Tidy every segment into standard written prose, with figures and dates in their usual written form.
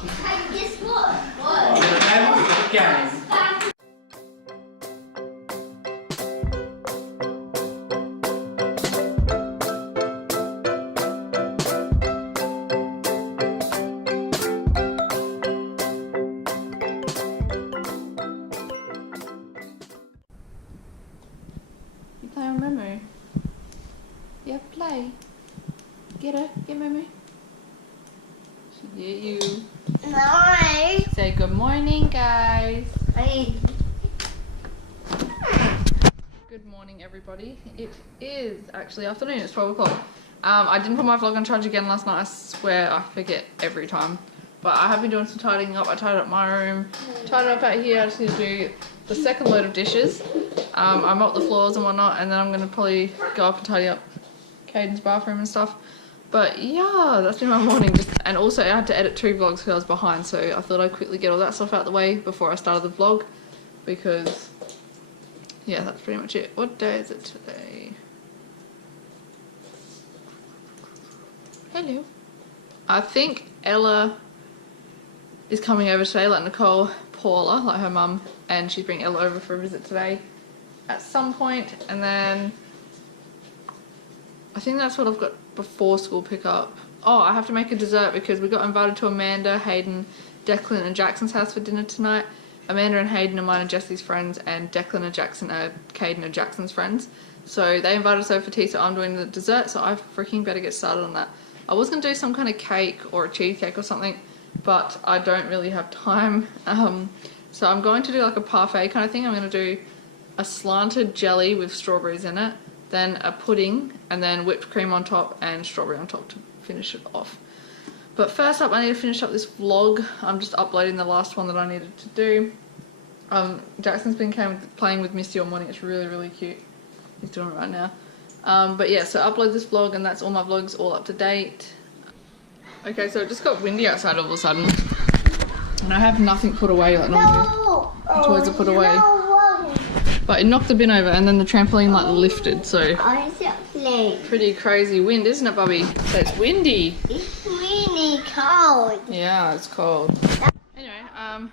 Guess what? What? Game. You play on Momo? Yeah, play. Get her. Get Momo. She get you. No. Say good morning, guys. Hey. Good morning, everybody. It is actually afternoon. It's 12 o'clock. I didn't put my vlog on charge again last night. I swear I forget every time. But I have been doing some tidying up. I tidied up my room. Tidied up out here. I just need to do the second load of dishes. I mopped the floors and whatnot. And then I'm going to probably go up and tidy up Caden's bathroom and stuff. But yeah, that's been my morning. And also I had to edit 2 vlogs because I was behind. So I thought I'd quickly get all that stuff out the way before I started the vlog. Because, yeah, that's pretty much it. What day is it today? Hello. I think Ella is coming over today, like Nicole Paula, like her mum, and she's bringing Ella over for a visit today at some point. And then I think that's what I've got before school pickup. Oh, I have to make a dessert because we got invited to Amanda, Hayden, Declan and Jackson's house for dinner tonight. Amanda and Hayden are mine and Jesse's friends, and Declan and Jackson are Caden and Jackson's friends. So they invited us over for tea, so I'm doing the dessert, so I freaking better get started on that. I was going to do some kind of cake or a cheesecake or something, but I don't really have time. So I'm going to do like a parfait kind of thing. I'm going to do a slanted jelly with strawberries in it, then a pudding, and then whipped cream on top and strawberry on top to finish it off. But first up, I need to finish up this vlog. I'm just uploading the last one that I needed to do. Jackson's been playing with Misty all morning. It's really, really cute. He's doing it right now. But yeah, so upload this vlog, and that's all my vlogs all up to date. Okay, so it just got windy outside all of a sudden. And I have nothing put away like normally. The toys are put away. But it knocked the bin over, and then the trampoline like lifted, so pretty crazy wind, isn't it, Bubby? So it's windy. It's really cold. Yeah, it's cold. Anyway,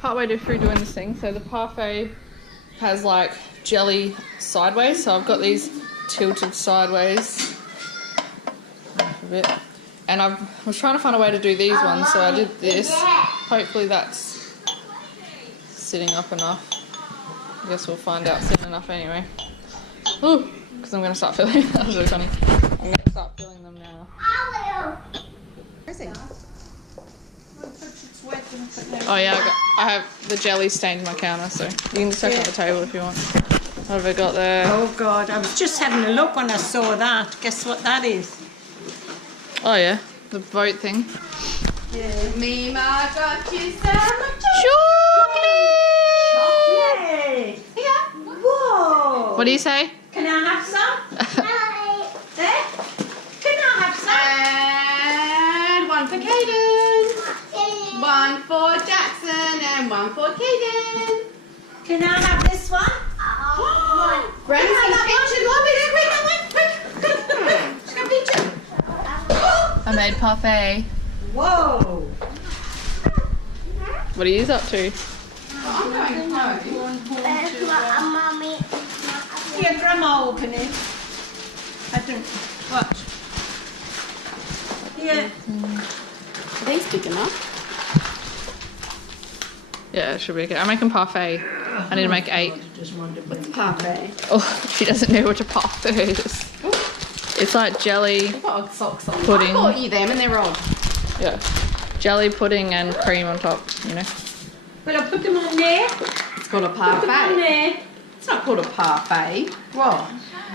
partway through doing this thing, so the parfait has like jelly sideways, so I've got these tilted sideways a bit, and I was trying to find a way to do these ones, so I did this. Hopefully that's sitting up enough. I guess we'll find out soon enough anyway. Ooh, because I'm going to start filling. That was really funny. I'm going to start filling them now. Oh yeah, I have the jelly stained my counter, so you can just take it on the table if you want. What have I got there? Oh God, I was just having a look when I saw that. Guess what that is? Oh yeah, the vote thing. Yeah. Mima got you some Chocolate! Yeah. Whoa. What do you say? Can I have some? There? Can I have some? And one for Caden. One for Jackson and one for Caden. Can I have this one? Granny's gonna pinch it. Quick. She's gonna pinch it. I made parfait. Whoa. What are you up to? I'm going home. Mommy. Here, Grandma, open it. I don't. Watch. Here. Are these big enough? Yeah, it should be okay. I'm making parfait. I need to make 8. What's parfait? Oh, she doesn't know what a parfait is. It's like jelly, I've got socks on. pudding. I bought you them and they're odd. Yeah, jelly, pudding, and cream on top. You know. Will I put them on there? It's called a Put them on parfait. there. It's not called a parfait. What?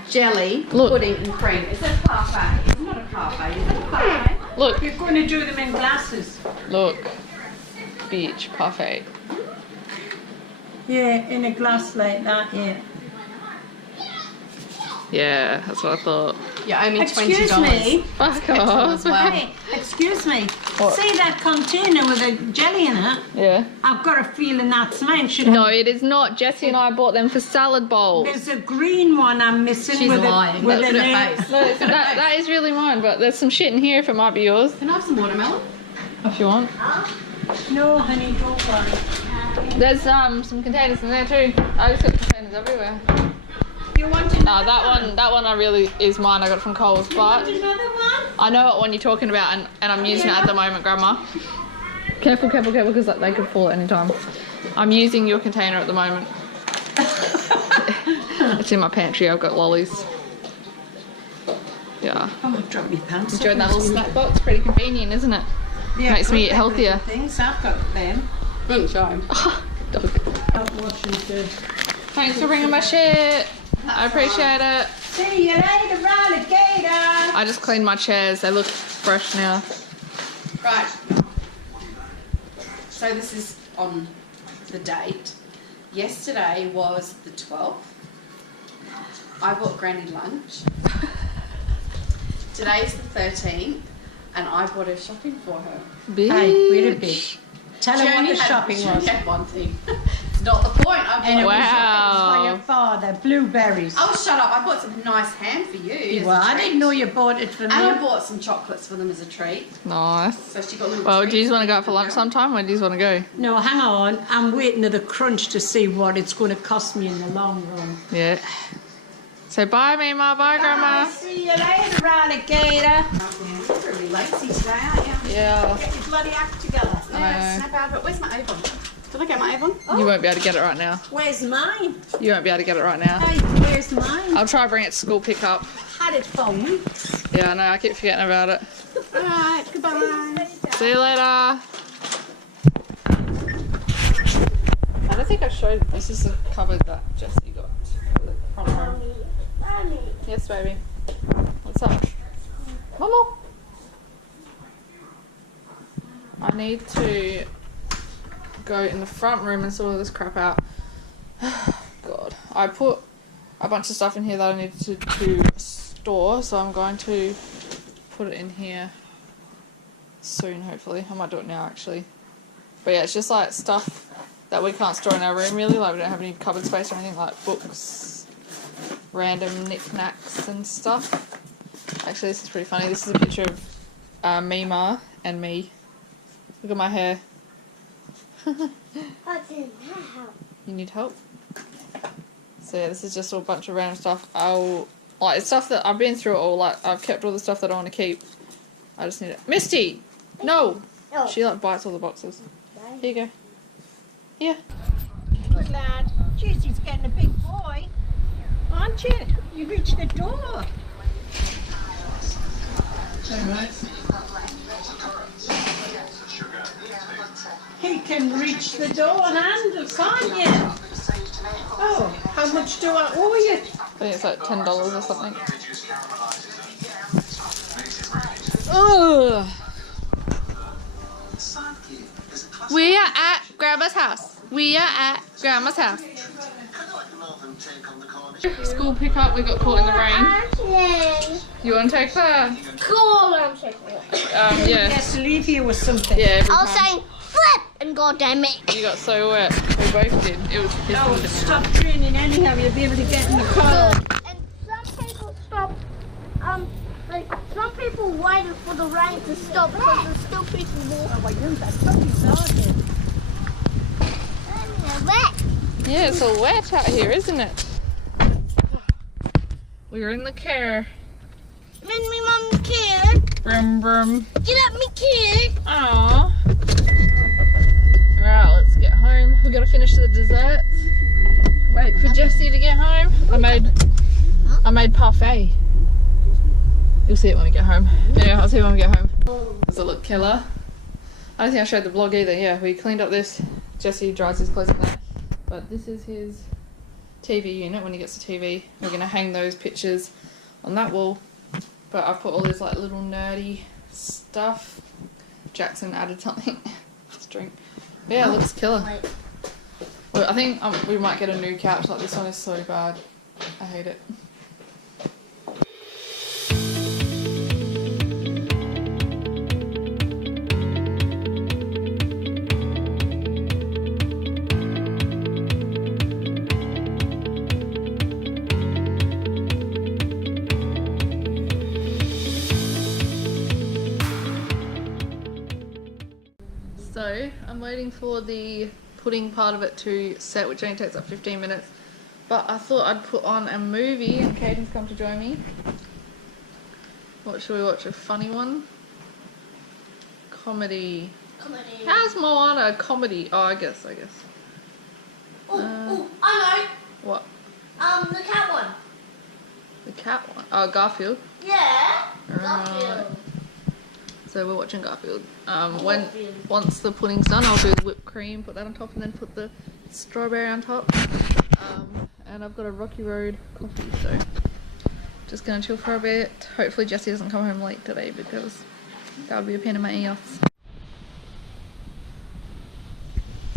Jelly, Look. pudding and cream. It's a parfait. It's not a parfait. Is it a parfait? Look, You're going to do them in glasses. look, beach parfait. Yeah, in a glass like that, yeah. Yeah, that's what I thought. You owe me $20. Excuse me. Fuck Petrol off. as well. Hey, excuse me. What? See that container with the jelly in it? Yeah. I've got a feeling that's mine. Should No, have, it is not. Jessie and I bought them for salad bowls. there's a green one I'm missing. She's with lying. A, with Look an at her A. face. No, that is really mine, but there's some shit in here if it might be yours. Can I have some watermelon? if you want. No, honey, don't worry. There's some containers in there too. I just got containers everywhere. You want another No, that one I really is mine. I got it from Coles, but another one? I know what one you're talking about, and I'm using it at the moment, Grandma. Careful, because they could fall at any time. I'm using your container at the moment. It's in my pantry. I've got lollies. Yeah. Oh, I've dropped my pants. Enjoying that little snack box. Pretty convenient, isn't it? Yeah, Makes me eat good healthier. Things. I've got them. Couldn't show him. Dog. Out washing too. Thanks for bringing my shit. I appreciate it. See you later, alligator. I just cleaned my chairs. They look fresh now. Right. So this is on the date. Yesterday was the 12th. I bought Granny lunch. Today's the 13th, and I bought her shopping for her. Bitch. Hey, wait a bit. Tell her what the shopping she was. only had one thing. It's not the point. I bought And it was Wow. for your father, blueberries. Oh, shut up. I bought some nice ham for you. as a Well, I treat. didn't know you bought it for me. And I bought some chocolates for them as a treat. Nice. So she got little Well, do treats you want to go out for them. lunch sometime? Where do you want to go? No, hang on. I'm waiting at the crunch to see what it's going to cost me in the long run. Yeah. Say bye, Mima. Bye, Grandma. See you later, alligator. You're really lazy today, aren't you? Yeah. Get your bloody act together. Yeah, snap out of it. Where's my Avon? Did I get my Avon? You won't be able to get it right now. Where's mine? You won't be able to get it right now. Hey, where's mine? I'll try to bring it to school pickup. Had it for weeks. Yeah, I know. I keep forgetting about it. Alright, goodbye. See you later. I don't think I showed. This is the cupboard that Jessie got from home. Yes, baby. What's up? Mama. I need to go in the front room and sort all this crap out. God. I put a bunch of stuff in here that I needed to store, so I'm going to put it in here soon, hopefully. I might do it now, actually. But yeah, it's just like stuff that we can't store in our room, really. Like, we don't have any cupboard space or anything, like books, random knickknacks and stuff. Actually, this is pretty funny. This is a picture of Mima and me. Look at my hair. You need help? So yeah, this is just a bunch of random stuff. It's stuff that I've been through it all. Like, I've kept all the stuff that I want to keep. I just need it. Misty! No! She like bites all the boxes. Here you go. Here. Good lad. Jeez, he's getting a big boy. Aren't you? You reached the door. He can reach the door and handle, can't you? Oh, how much do I owe you? I think it's like $10 or something. Ugh. We are at Grandma's house. We are at Grandma's house. School pickup, we got caught in the rain. You want to take her? Cool, I'm taking it. You Yeah. have to leave here with something. Yeah, every I'll time. say flip and goddamn it. You got so wet. We both did. It was No, pissing. stop training anyhow. You'll be able to get in the car. And some people stop, like some people waited for the rain to stop because there's still people walking. Oh, I know that. Probably started. And they're wet. Yeah, it's all wet out here, isn't it? We were in the car. Let me mum kid. Brum brum. Get up me kid. Aww. Alright, let's get home. We gotta finish the desserts. Wait for Jessie to get home. I made parfait. You'll see it when we get home. Yeah, I'll see it when we get home. Does it look killer? I don't think I showed the vlog either. Yeah, we cleaned up this. Jessie dries his clothes in there. But this is his TV unit when he gets the TV. We're going to hang those pictures on that wall. But I've put all this like little nerdy stuff. Jackson added something. Just drink. But yeah, it looks killer. Well, I think we might get a new couch. Like, this one is so bad. I hate it. So I'm waiting for the pudding part of it to set, which only takes like 15 minutes. But I thought I'd put on a movie and Caden's come to join me. What should we watch? A funny one? Comedy. How's Moana a comedy? Oh, I guess. Oh, I What? know. The cat one. The cat one? Oh, Garfield. Yeah. Right. Garfield. So we're watching Garfield. Once the pudding's done, I'll do the whipped cream, put that on top, and then put the strawberry on top. And I've got a Rocky Road coffee, so just gonna chill for a bit. Hopefully Jessie doesn't come home late today because that would be a pain in my ears.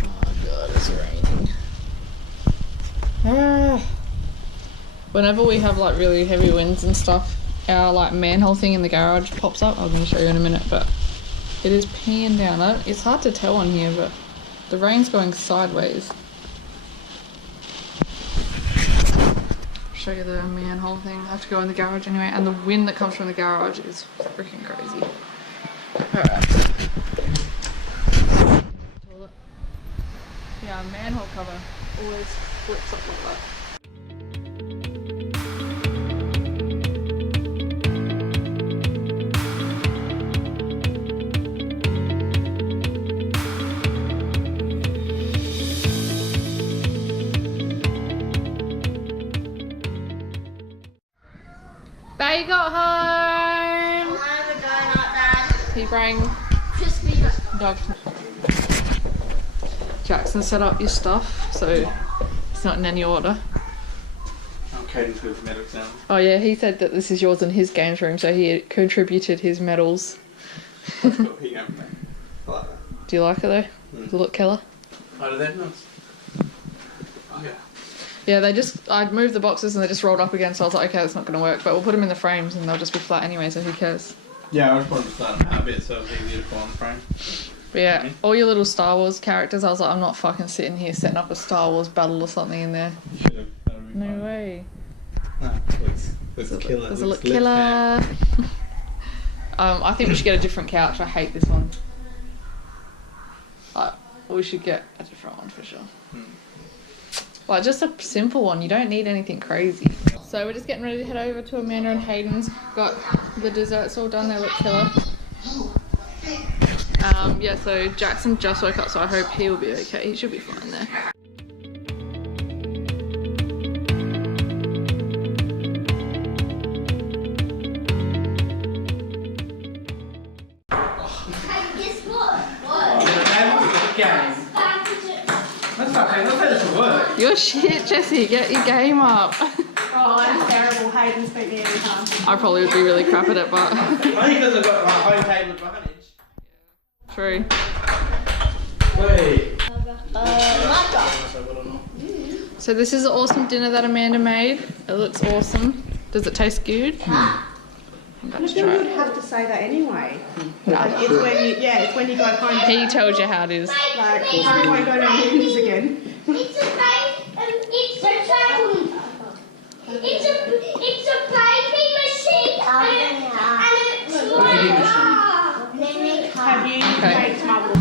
Oh god, it's raining. Whenever we have like really heavy winds and stuff, our like manhole thing in the garage pops up. I'm going to show you in a minute, but it is peeing down. It's hard to tell on here, but the rain's going sideways. Show you the manhole thing. I have to go in the garage anyway, and the wind that comes from the garage is freaking crazy. Alright. Yeah, manhole cover always flips up like that. They got home! He rang dog. Jackson set up your stuff, so it's not in any order. Caden's with medals now. Oh yeah, he said that this is yours in his games room, so he contributed his medals. I like that. Do you like it though? Does it look killer? Oh, do they have nice? Oh yeah. Yeah, I moved the boxes and they just rolled up again, so I was like, okay, that's not going to work, but we'll put them in the frames and they'll just be flat anyway, so who cares? Yeah, I just wanted to start them out a bit so it was easier to put on the frame. But yeah, all your little Star Wars characters, I was like, I'm not fucking sitting here setting up a Star Wars battle or something in there. You should have. That would be No fun. way. No, looks killer. Does it look killer? I think we should get a different couch. I hate this one. We should get a different one for sure. Like just a simple one. You don't need anything crazy. So we're just getting ready to head over to Amanda and Hayden's. Got the desserts all done. They look killer. Yeah, so Jackson just woke up, so I hope he'll be okay. He should be fine there. Your shit, Jessie, get your game up. Oh, I'm terrible. Hayden's beat me every time. I probably would be really crap at it, but... Only because I've got my home table advantage. True. Wait. So this is an awesome dinner that Amanda made. It looks awesome. Does it taste good? I'm about to You try would it. have to say that anyway. No. Like, it's when you go home. He tells you how it is. Like, I won't go to Amy's again. It's a baby machine and it's Have you made smuggled?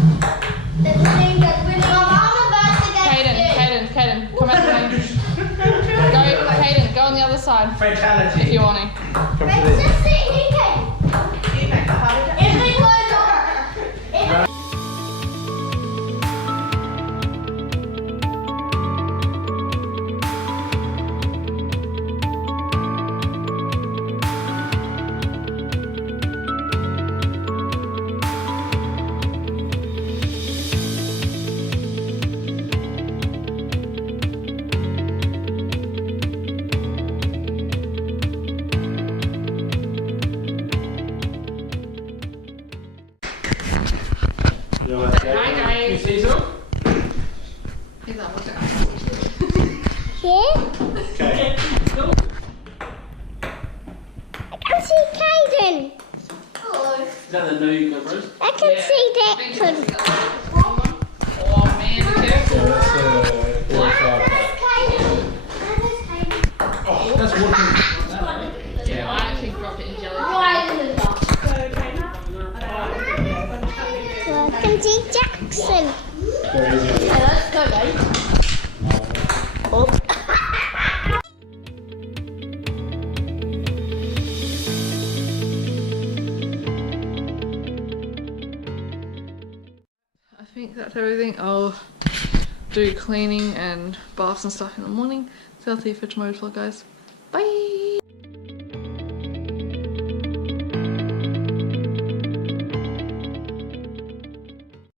Hayden, come out the way. Go, Hayden, go on the other side Fatality. if you want to. Come to this. Hi guys. You see some? He's not looking. Okay. I can see Caden. Is that the new Gobras? I can see Declan. Oh man, careful. That's the that's walking. Yeah, I actually dropped it in jelly. Right in the box. So, okay. I can see Jackson. Yeah, let's go, mate. Oh. I think that's everything. I'll do cleaning and baths and stuff in the morning. So I'll see you for tomorrow's vlog, guys. Bye!